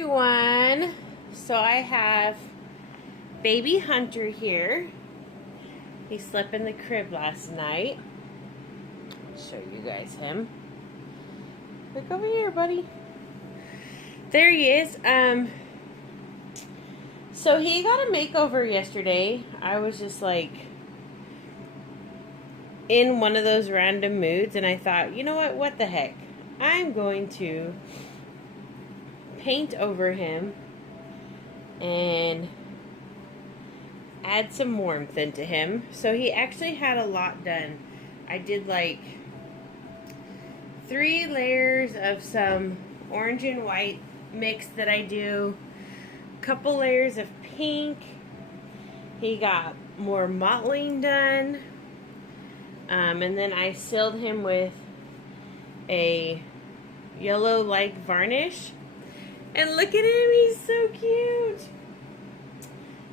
everyone. So I have baby Hunter here. He slept in the crib last night. I'll show you guys him. Look over here, buddy. There he is. So he got a makeover yesterday. I was just like in one of those random moods, and I thought, you know what the heck? I'm going to paint over him and add some warmth into him. So he actually had a lot done. I did like 3 layers of some orange and white mix that I do, a couple layers of pink. He got more mottling done, and then I sealed him with a yellow like varnish. And look at him, he's so cute.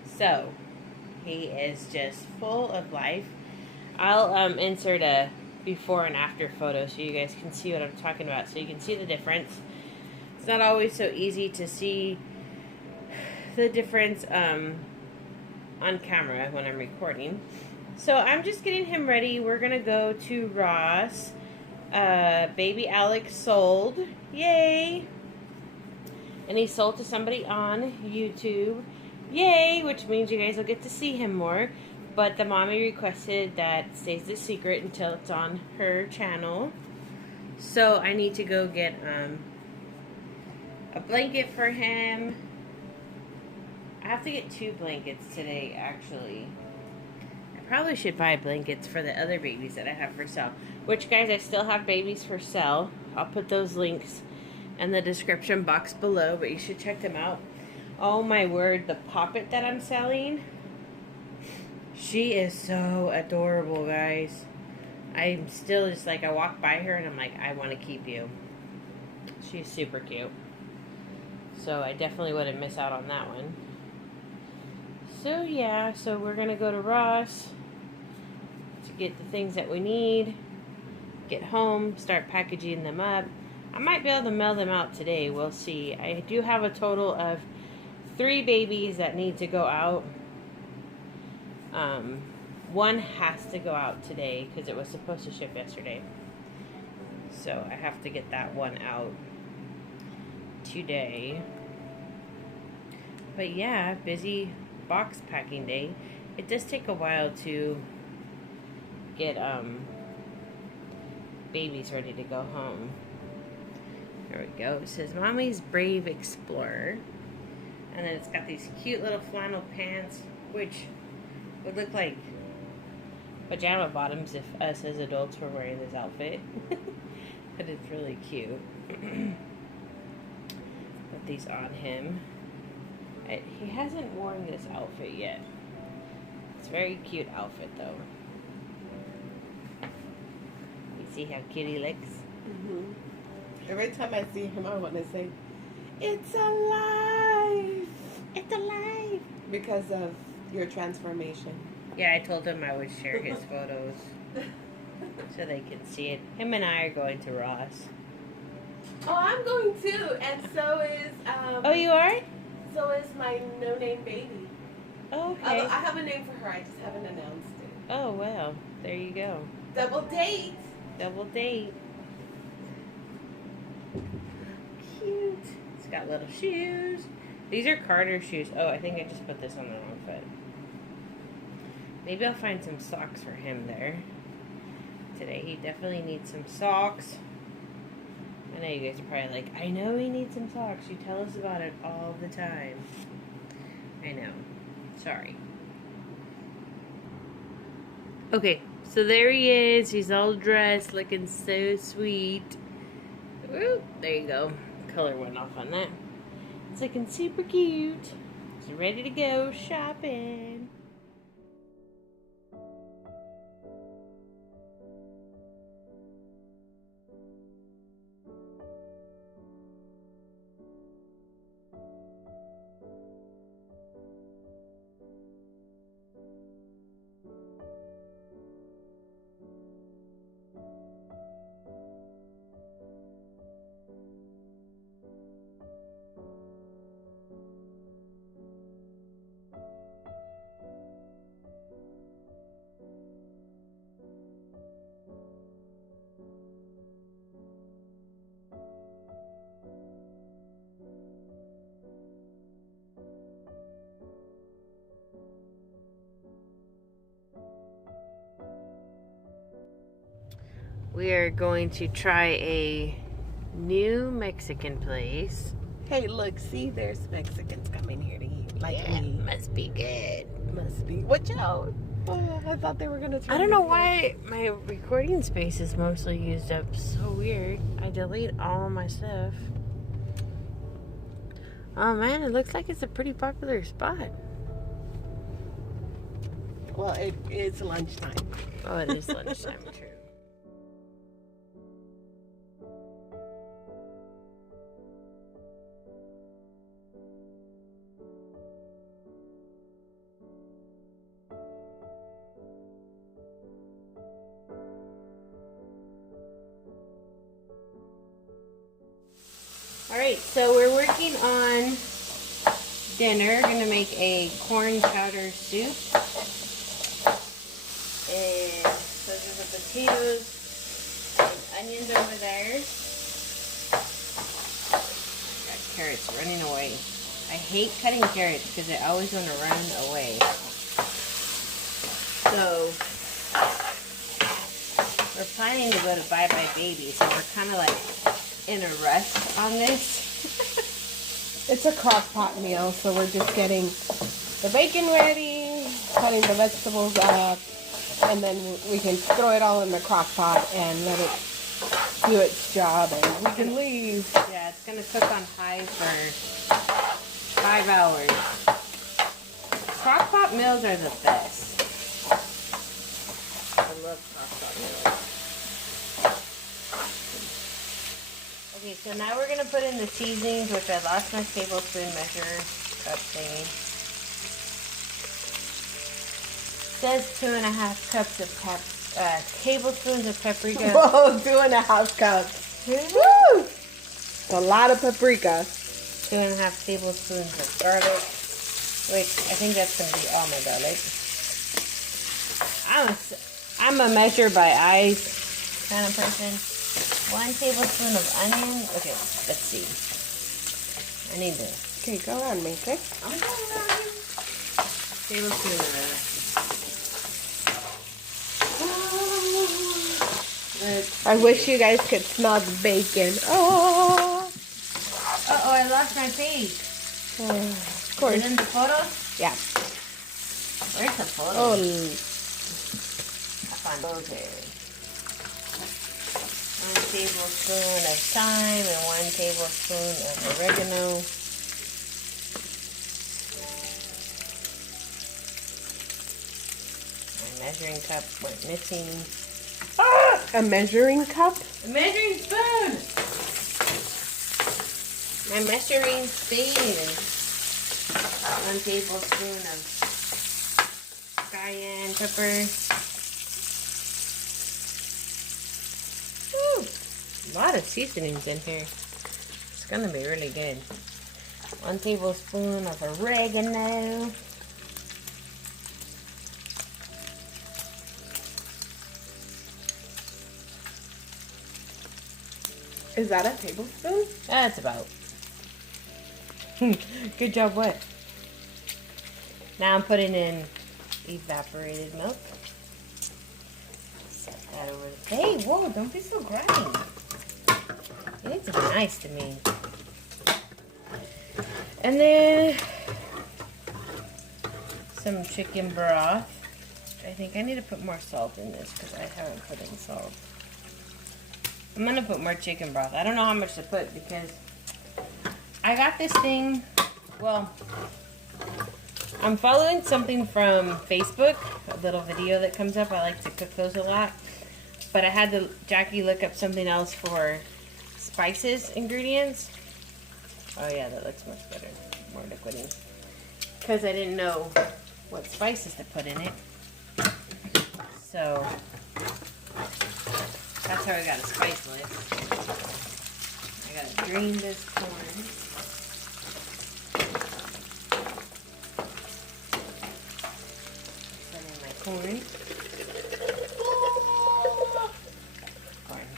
So, he is just full of life. I'll insert a before and after photo so you guys can see what I'm talking about, so you can see the difference. It's not always so easy to see the difference on camera when I'm recording. So I'm just getting him ready. We're gonna go to Ross. Baby Alex sold. Yay! And he sold to somebody on YouTube. Yay! Which means you guys will get to see him more. But the mommy requested that stays a secret until it's on her channel. So I need to go get a blanket for him. I have to get 2 blankets today, actually. I probably should buy blankets for the other babies that I have for sale. Which, guys, I still have babies for sale. I'll put those links in the description box below, but you should check them out. Oh my word, the poppet that I'm selling, she is so adorable, guys. I'm still just like, I walk by her and I'm like, I want to keep you. She's super cute. So I definitely wouldn't miss out on that one. So yeah, so we're gonna go to Ross to get the things that we need, get home, start packaging them up. I might be able to mail them out today. We'll see. I do have a total of 3 babies that need to go out. One has to go out today because it was supposed to ship yesterday. So I have to get that one out today. But yeah, busy box packing day. It does take a while to get babies ready to go home. There we go. It says Mommy's Brave Explorer. And then it's got these cute little flannel pants, which would look like pajama bottoms if us as adults were wearing this outfit. But it's really cute. Put these on him. He hasn't worn this outfit yet. It's a very cute outfit, though. You see how cute he looks? Mm-hmm. Every time I see him, I want to say, "It's alive! It's alive!" Because of your transformation. Yeah, I told him I would share his photos so they can see it. Him and I are going to Ross. Oh, I'm going too, and so is. Oh, you are? So is my no-name baby. Oh, okay. I have a name for her. I just haven't announced it. Oh, well, there you go. Double date. Double date. Cute. It's got little shoes. These are Carter shoes. Oh, I think I just put this on the wrong foot. Maybe I'll find some socks for him there today. He definitely needs some socks. I know you guys are probably like, I know he needs some socks. You tell us about it all the time. I know. Sorry. Okay, so there he is. He's all dressed, looking so sweet. Ooh, there you go. Color went off on that. It's looking super cute. He's ready to go shopping. We are going to try a new Mexican place. Hey, look, see, there's Mexicans coming here to eat. Like Yeah, me. must be good. Must be. Watch out. Oh, I thought they were going to turn I don't know it why my recording space is mostly used up. So weird. I delete all of my stuff. Oh man, it looks like it's a pretty popular spot. Well, it's lunchtime. Oh, it is lunchtime, true. Alright, so we're working on dinner. We're going to make a corn chowder soup. And those are the potatoes and onions over there. Got carrots running away. I hate cutting carrots because they always want to run away. So, we're planning to go to Bye Bye Baby, so we're kind of like in a rush on this. It's a crock pot meal, so we're just getting the bacon ready, cutting the vegetables up, and then we can throw it all in the crock pot and let it do its job, and we can leave. Yeah, it's going to cook on high for 5 hours. Crock pot meals are the best. I love crock pot meals. Okay, so now we're going to put in the seasonings, which I lost my tablespoon measure cup thingy. It says 2.5 cups of tablespoons of paprika. Whoa, 2.5 cups. Woo! It's a lot of paprika. 2.5 tablespoons of garlic, which I think that's going to be all my garlic. I'm a measure by eyes kind of person. 1 tablespoon of onion. Okay, let's see. I need to. Okay, go around me, okay? I'm going around you. Tablespoon of I wish you guys could smell the bacon. Oh! Uh-oh, I lost my page. Of Is course. it in the photos? Yeah. Where's the photos? Oh, I found those here. 1 tablespoon of thyme and 1 tablespoon of oregano. My measuring cup went missing. ah! A measuring cup? A measuring spoon! My measuring spoon. 1 tablespoon of cayenne pepper. Woo! A lot of seasonings in here. It's gonna be really good. 1 tablespoon of oregano. Is that a tablespoon? That's about. Good job, what? Now I'm putting in evaporated milk. Set that over. Hey, whoa, don't be so grimy. You need to be nice to me. And then some chicken broth. I think I need to put more salt in this because I haven't put in salt. I'm going to put more chicken broth. I don't know how much to put because I got this thing, well, I'm following something from Facebook, a little video that comes up. I like to cook those a lot. But I had Jackie look up something else for spices ingredients. Oh yeah, that looks much better. More liquidy. Because I didn't know what spices to put in it. So that's how I got a spice list. I gotta drain this corn. Put in my corn. Corn.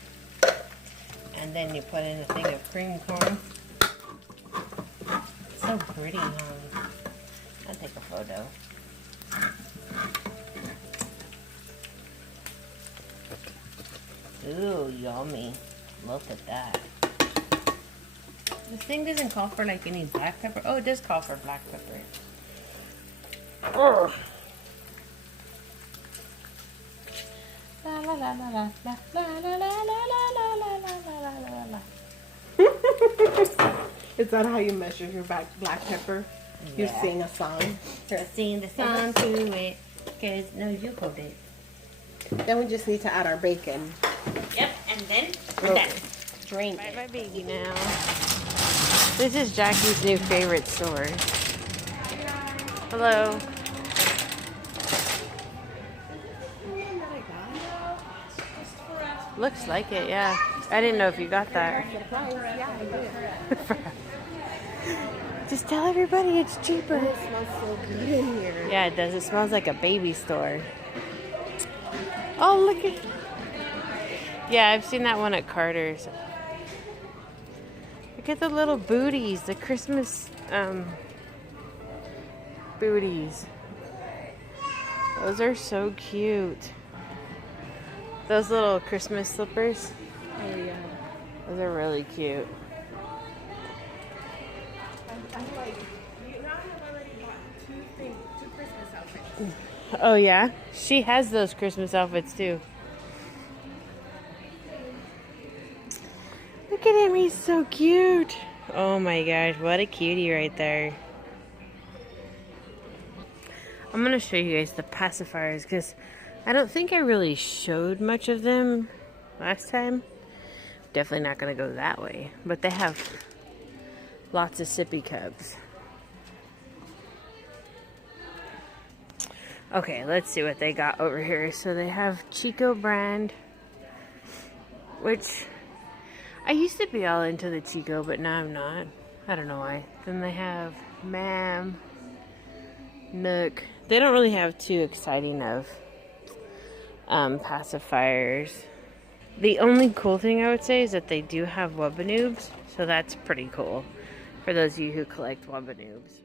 And then you put in a thing of cream corn. It's so pretty, huh? I'll take a photo. Ooh, yummy. Look at that. This thing doesn't call for like any black pepper. Oh, it does call for black pepper. Ugh. La la la la la la la la la la la la la la. Is that how you measure your black pepper? You Yeah. sing a song. So sing the song to it, cause no, you hold it. Then we just need to add our bacon. Yep, and then we're done. Drain Bye it. bye baby now. This is Jackie's new favorite store. Hello. Looks like it, yeah. I didn't know if you got that. Yeah, I did. Just tell everybody it's cheaper. It smells so good in here. Yeah, it does. It smells like a baby store. Oh, look at... Yeah, I've seen that one at Carter's. Look at the little booties, the Christmas booties. Those are so cute. Those little Christmas slippers. Oh yeah. Those are really cute. I'm like, you know, I've already bought two Christmas outfits. Oh yeah? She has those Christmas outfits too. Look at him, he's so cute. Oh my gosh, what a cutie right there. I'm gonna show you guys the pacifiers because I don't think I really showed much of them last time. Definitely not gonna go that way, but they have lots of sippy cups. Okay, let's see what they got over here. So they have Chico brand, which I used to be all into the Chico, but now I'm not. I don't know why. Then they have Ma'am, Nook. They don't really have too exciting of pacifiers. The only cool thing I would say is that they do have Wubanoobs, so that's pretty cool for those of you who collect Wubanoobs.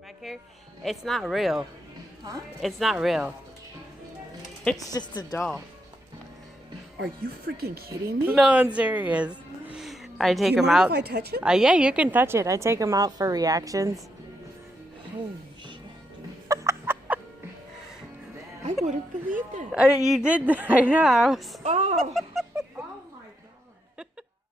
Back here, it's not real. Huh? It's not real. It's just a doll. Are you freaking kidding me? No, I'm serious. I take them out. If I touch it? Yeah, you can touch it. I take them out for reactions. Holy shit. I wouldn't believe that. You did. I know. I was. Oh.